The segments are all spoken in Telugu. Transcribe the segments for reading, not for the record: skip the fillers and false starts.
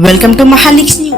Welcome to Mahalix News.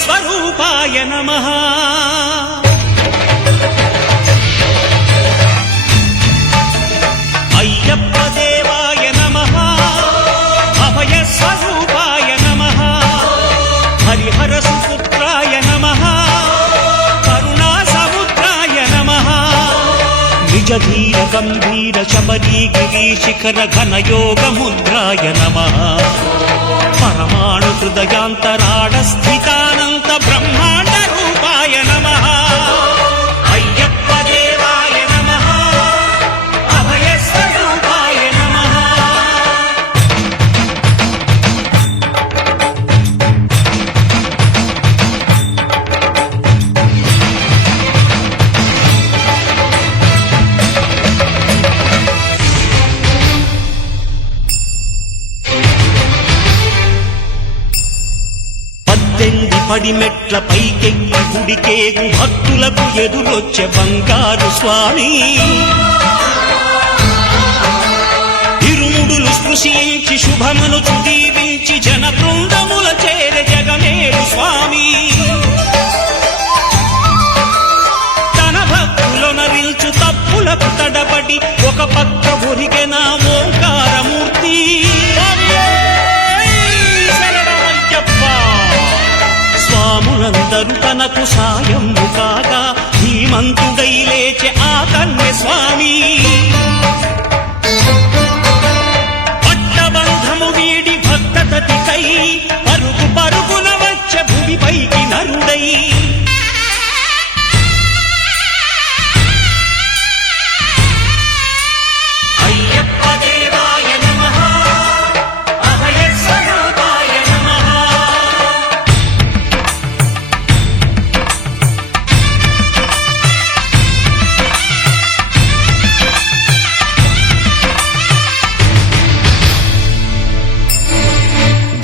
స్వరూపాయ నమః. అయ్యప్ప దేవాయ నమః. అభయ స్వరూపాయ నమః. హరిహర సుపుత్రాయ నమః. కరుణా సముద్రాయ నమః. నిజ ధీర గంభీర శబరీ గిరీశిఖర ఘనయోగ ముద్రాయ నమః. పరమాణు హృదయాంతరాడ స్థితానంత బ్రహ్మాండ రూపాయ నమః. అయ్యప్ప దేవాయ నమః. అభయ స్వరూపాయ నమః. పడిమెట్ల పైకెక్కి గుడికేగు భక్తులకు ఎదురొచ్చే బంగారు స్వామి. ఇరుముడులు స్పృశించి శుభమును దీవించి జన బృందముల చేర జగమేరు స్వామి. తన భక్తులొనరించు తప్పులకు తడబడి ఒక పక్క ఒరిగెన ఓంకారమూర్తి. స్వాములందరూ తనకు సాయము కాగా ధీమంతుడై లేచె ఆ కన్య స్వామి. పట్టబంధము వీడి భక్తతతికై పరుగు పరుగున వచ్చె భూమిపైకి నరుడై. అయ్యప్ప దేవాయ నమః. అభయ స్వరూపాయ నమః.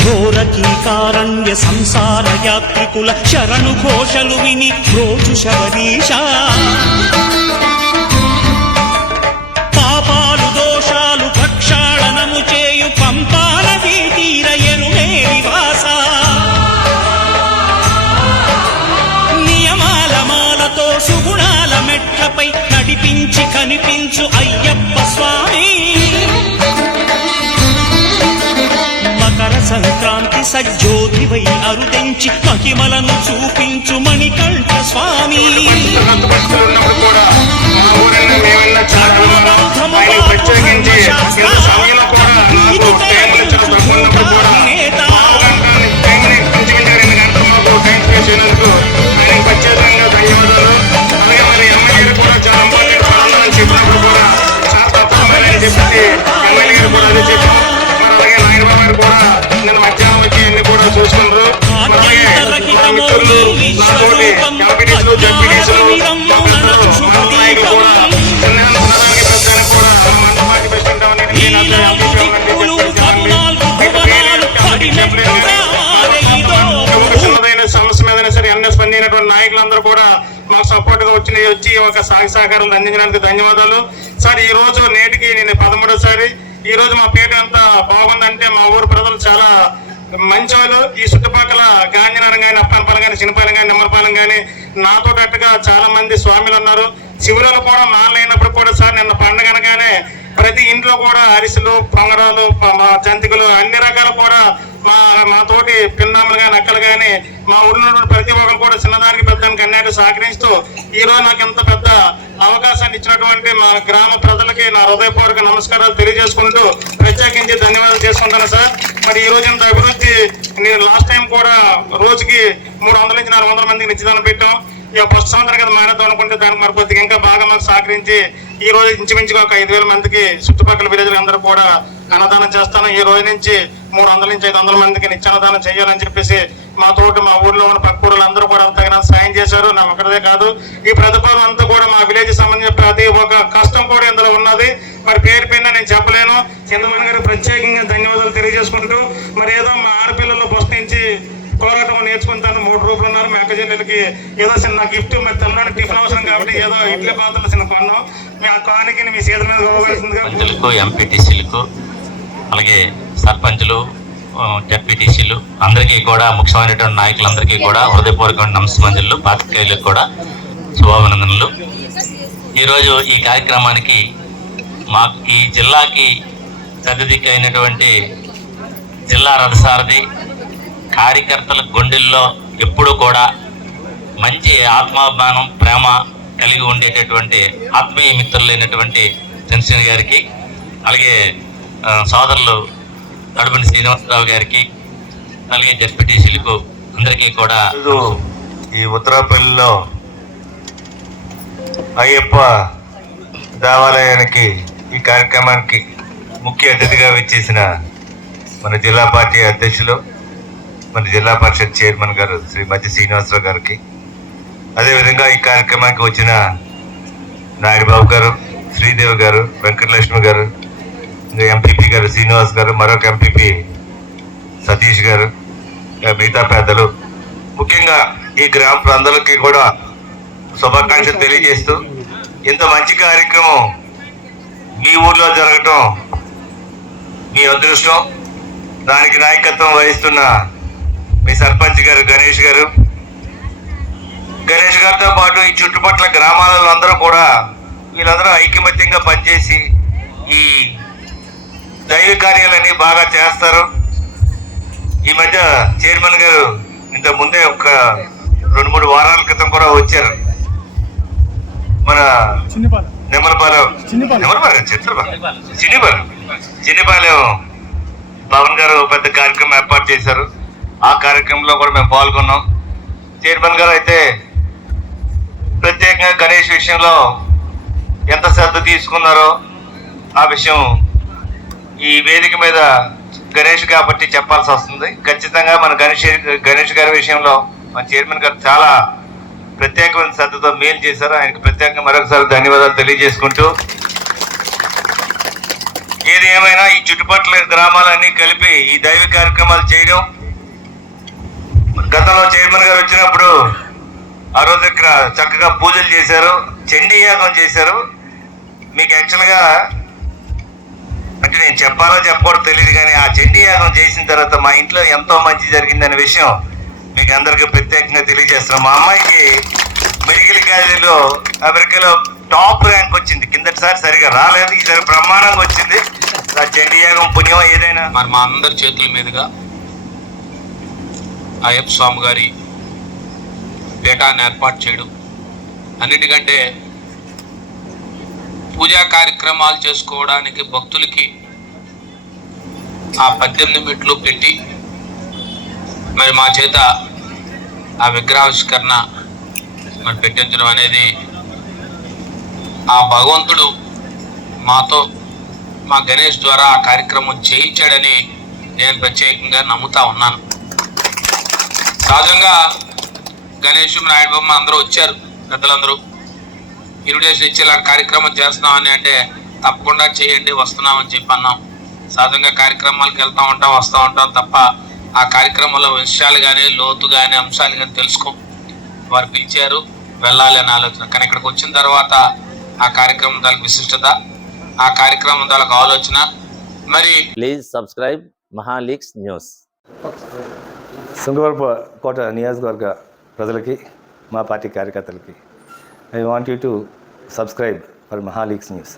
ఘోరకీకారణ్య సంసార యాత్రికుల శరణు ఘోషలు విని రోజు శబరీష. పాపాలు దోషాలు ప్రక్షాళనము చేయు పంపాల తీర ఎరుమే నివాస. నియమాల మాలతో సుగుణాల మెట్లపై నడిపించి కనిపించు అయ్యప్ప స్వామి. మకర సంక్రాంతి సజ్జోతివై అరుదించి మహిమలను చూపించు మణికంఠ స్వామి. సమస్య మీద సరే అన్న స్పందించినటువంటి నాయకులందరూ కూడా మాకు సపోర్ట్ గా వచ్చి ఒక సహకారాలు అందించడానికి ధన్యవాదాలు సార్. ఈ రోజు నేటికి నేను 13వ ఈ రోజు మా పేట ఎంత బాగుందంటే మా ఊరు ప్రజలు చాలా మంచి వాళ్ళు. ఈ చుట్టుపక్కల గాంధీనగరం కానీ అప్పనపాలెం కానీ చిన్నపాలెం కానీ నిమ్మరపాలెం కానీ నాతో కట్టుగా చాలా మంది స్వామిలు ఉన్నారు. శివులలో కూడా మాలైనప్పుడు కూడా సార్ నిన్న పండుగ అనగానే ప్రతి ఇంట్లో కూడా అరిసెలు పొంగరాలు జంతికలు అన్ని రకాలు కూడా మా తోటి పిన్నాములు కానీ అక్కలు కానీ మా ఊళ్ళో ప్రతి ఒక్కరు కూడా చిన్నదానికి పెద్దానికి అన్నిటి సహకరిస్తూ ఈ రోజు నాకు ఎంత పెద్ద అవకాశాన్ని ఇచ్చినటువంటి మా గ్రామ ప్రజలకి నా హృదయపూర్వక నమస్కారాలు తెలియజేసుకుంటూ ప్రత్యేకించి ధన్యవాదాలు చేసుకుంటాను సార్. మరి ఈ రోజు ఇంత అభివృద్ధి నేను లాస్ట్ టైం కూడా రోజుకి 300 నుంచి 400 మందికి నిశ్చితాన్ని పెట్టాం. ఇక ఫస్ట్ సంవత్సరం కదా మానేద్దాం అనుకుంటే దానికి మరి కొద్దిగా ఇంకా బాగా మాకు సహకరించి ఈ రోజు ఇంచుమించుగా ఒక 5,000 మందికి చుట్టుపక్కల విలేజ్లు అందరూ కూడా అన్నదానం చేస్తాను. ఈ రోజు నుంచి 300 నుంచి 500 మందికి నిత్యాన్నదానం చేయాలని చెప్పేసి మా తోటి మా ఊర్లో ఉన్న పక్క ఊర్లు అందరూ కూడా తగిన సాయం చేశారు. నా ఒక్కడే కాదు, ఈ ప్రతిఫలం అంతా కూడా మా విలేజ్ సంబంధించిన ప్రతి ఒక్క కష్టం కూడా ఇందులో ఉన్నది. మరి పేరు పైన నేను చెప్పలేను. చంద్రబాబు గారు ప్రత్యేకంగా ధన్యవాదాలు తెలియజేసుకుంటూ మరి ఏదో మా ఆడపిల్లలు బస్ నుంచి పోరాటం నేర్చుకుంటాను 3 రూపాయలు ఉన్నారు. మీ అక్క చెల్లెలకి ఏదో చిన్న గిఫ్ట్ మరి తెల్లనాడు టిఫిన్ అవసరం కాబట్టి ఏదో ఇడ్లీ పాత్రలు చిన్న కొన్నాం. మీ ఆ కానికి మీ చేతుల మీద పోవాల్సిందిగా ఎంపీటీసీలకు అలాగే సర్పంచులు జడ్పీటీసీలు అందరికీ కూడా, ముఖ్యమైనటువంటి నాయకులందరికీ కూడా హృదయపూర్వకమైన నమస్కారాలు, పాత్రికేయులకు కూడా శుభాభినందనలు. ఈరోజు ఈ కార్యక్రమానికి మాకు ఈ జిల్లాకి పెద్దదిక్కు అయినటువంటి జిల్లా రథసారథి, కార్యకర్తల గుండెల్లో ఎప్పుడు కూడా మంచి ఆత్మాభిమానం, ప్రేమ కలిగి ఉండేటటువంటి ఆత్మీయ మిత్రులైనటువంటి చంద్రశేఖర్ గారికి, అలాగే సోదరులు నడుమని శ్రీనివాసరావు గారికి, అలాగే జడ్పీటీసీలకు అందరికీ కూడా. ఈ ఉత్తరాపల్లిలో అయ్యప్ప దేవాలయానికి ఈ కార్యక్రమానికి ముఖ్య అతిథిగా విచ్చేసిన మన జిల్లా పార్టీ అధ్యక్షులు, మన జిల్లా పరిషత్ చైర్మన్ గారు శ్రీ మధ్య శ్రీనివాసరావు గారికి, అదేవిధంగా ఈ కార్యక్రమానికి వచ్చిన నాయుడుబాబు గారు, శ్రీదేవి గారు, వెంకటలక్ష్మి గారు, ఎంపీపీ గారు శ్రీనివాస్ గారు, మరొక ఎంపీపీ సతీష్ గారు, మిగతా పెద్దలు, ముఖ్యంగా ఈ గ్రామ ప్రజలకి కూడా శుభాకాంక్షలు తెలియజేస్తూ, ఇంత మంచి కార్యక్రమం మీ ఊర్లో జరగటం మీ అదృష్టం. దానికి నాయకత్వం వహిస్తున్న మీ సర్పంచ్ గారు గణేష్ గారితో పాటు ఈ చుట్టుపక్కల గ్రామాలలో అందరూ కూడా వీళ్ళందరూ ఐకమత్యంగా పనిచేసి ఈ దైవ కార్యాలన్నీ బాగా చేస్తారు. ఈ మధ్య చైర్మన్ గారు ఇంత ముందే ఒక 2-3 వారాల క్రితం కూడా వచ్చారు. మన చిన్నిపాలెం పవన్ గారు పెద్ద కార్యక్రమం ఏర్పాటు చేశారు. ఆ కార్యక్రమంలో కూడా మేము పాల్గొన్నాం. చైర్మన్ గారు అయితే ప్రత్యేకంగా గణేష్ విషయంలో ఎంత శ్రద్ధ తీసుకున్నారో ఆ విషయం ఈ వేదిక మీద గణేష్ కాబట్టి చెప్పాల్సి వస్తుంది. ఖచ్చితంగా మన గణేష్ గారి విషయంలో మన చైర్మన్ గారు చాలా ప్రత్యేకమైన శ్రద్ధతో మేలు చేశారు. ఆయనకు ప్రత్యేకంగా మరొకసారి ధన్యవాదాలు తెలియజేసుకుంటూ, ఏది ఏమైనా ఈ చుట్టుపక్కల గ్రామాలన్నీ కలిపి ఈ దైవ కార్యక్రమాలు చేయడం, గతంలో చైర్మన్ గారు వచ్చినప్పుడు ఆ రోజు ఇక్కడ చక్కగా పూజలు చేశారు, చండీ యాగం చేశారు. మీకు యాక్చువల్గా అంటే నేను చెప్పాలో చెప్పకూడదు తెలియదు, కానీ ఆ చండీ యాగం చేసిన తర్వాత మా ఇంట్లో ఎంతో మంచి జరిగిందనే విషయం మీకు అందరికీ ప్రత్యేకంగా తెలియజేస్తున్నాం. మా అమ్మాయికి మెడికల్ కాలేజీలో అమెరికాలో టాప్ ర్యాంక్ వచ్చింది. కిందటిసారి సరిగా రాలేదు, ఈసారి బ్రహ్మాండంగా వచ్చింది. ఆ చండీ యాగం పుణ్యం ఏదైనా మరి మా అందరి చేతుల మీదుగా అయ్యప్ప స్వామి గారి పీఠాన్ని ఏర్పాటు చేయడం, అన్నిటికంటే పూజా కార్యక్రమాలు చేసుకోవడానికి భక్తులకి ఆ 18 మెట్లు పెట్టి మరి మా చేత ఆ విగ్రహావిష్కరణ మరి పెట్టించడం అనేది ఆ భగవంతుడు మాతో మా గణేష్ ద్వారా ఆ కార్యక్రమం చేయించాడని నేను ప్రత్యేకంగా నమ్ముతా ఉన్నాను. సహజంగా గణేష్, నాయుడుబాబు అందరూ వచ్చారు, పెద్దలందరూ ఇన్విటేషన్ ఇచ్చి ఇలా కార్యక్రమం చేస్తున్నామని అంటే తప్పకుండా చేయండి, వస్తున్నామని చెప్పి అన్నాం. సహజంగా కార్యక్రమాలకు వెళ్తూ ఉంటాం, వస్తూ ఉంటాం తప్ప ఆ కార్యక్రమంలో విషయాలు కానీ, లోతు కానీ, అంశాలు కానీ తెలుసుకో. వారు పిలిచారు, వెళ్ళాలి అని ఆలోచన. కానీ ఇక్కడికి వచ్చిన తర్వాత ఆ కార్యక్రమం దానికి విశిష్టత, ఆ కార్యక్రమం దానికి ఆలోచన. మరి please subscribe Mahaleaks news. Srungavarapukota నియోజకవర్గ ప్రజలకి, మా పార్టీ కార్యకర్తలకి, I want you to subscribe for Mahaleaks news.